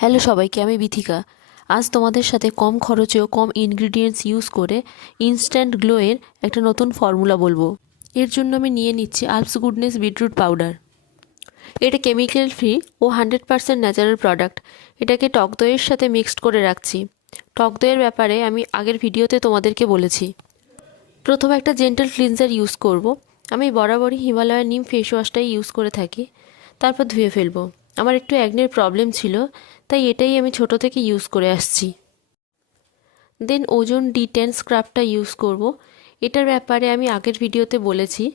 Hello সবাইকে, আমি বিথিকা। আজ তোমাদের সাথে কম খরচে ও কম ইনগ্রিডিয়েন্টস ইউজ করে ইনস্ট্যান্ট গ্লোয়ের একটা নতুন ফর্মুলা বলবো। এর জন্য আমি নিয়ে নিচ্ছি আলপস গুডনেস বিটরুট পাউডার। এটা কেমিক্যাল ফ্রি ও 100% ন্যাচারাল প্রোডাক্ট। এটাকে টক দইয়ের সাথে মিক্সড করে রাখছি। টক দইয়ের ব্যাপারে আমি আগের ভিডিওতে তোমাদেরকে বলেছি। প্রথমে একটা জেন্টাল ক্লিনজার ইউজ করব। আমি বরাবরই হিমালয়ার নিম ফেস ওয়াশটাই ইউজ করে থাকি। তারপর ধুয়ে ফেলবো। আমার একটু অ্যাকনের প্রবলেম ছিল, তাই এটাই আমি ছোট থেকে ইউজ করে আসছি। দেন ওজন D10 স্ক্রাবটা ইউজ করব। এটার ব্যাপারে আমি আগের ভিডিওতে বলেছি।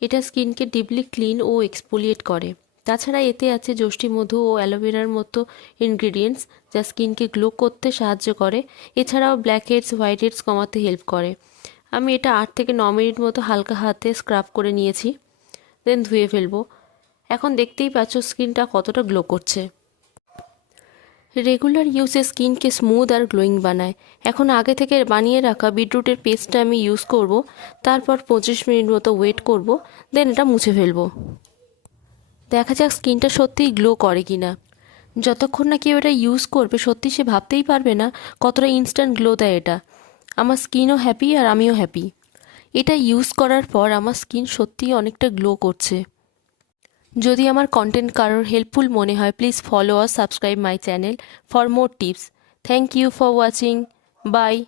এটা স্কিনকে ডিপলি ক্লিন ও এক্সফোলিয়েট করে। তাছাড়া এতে আছে যষ্টি মধু ও অ্যালোভেরার মতো ইনগ্রিডিয়েন্টস, যা স্কিনকে গ্লো করতে সাহায্য করে। এছাড়াও ব্ল্যাক হেডস হোয়াইট হেডস কমাতে হেল্প করে। আমি এটা 8 থেকে 9 মিনিট মতো হালকা হাতে স্ক্রাব করে নিয়েছি। দেন ধুয়ে ফেলবো। এখন দেখতেই পাচ্ছ স্কিনটা কতটা গ্লো করছে। রেগুলার ইউজে স্কিনকে স্মুথ আর গ্লোয়িং বানায়। এখন আগে থেকে বানিয়ে রাখা বিটরুটের পেস্টটা আমি ইউজ করব। তারপর 25 মিনিট মতো ওয়েট করব। দেন এটা মুছে ফেলবো। দেখা যাক স্কিনটা সত্যিই গ্লো করে কিনা। যতক্ষণ না কেউ এটা ইউজ করবে, সত্যি সে ভাবতেই পারবে না কতটা ইনস্ট্যান্ট গ্লো দেয় এটা। আমার স্কিনও হ্যাপি আর আমিও হ্যাপি। এটা ইউজ করার পর আমার স্কিন সত্যিই অনেকটা গ্লো করছে। যদি আমার কন্টেন্ট কারোর হেল্পফুল মনে হয়, প্লিজ ফলো আর subscribe my channel for more tips. Thank you for watching. By.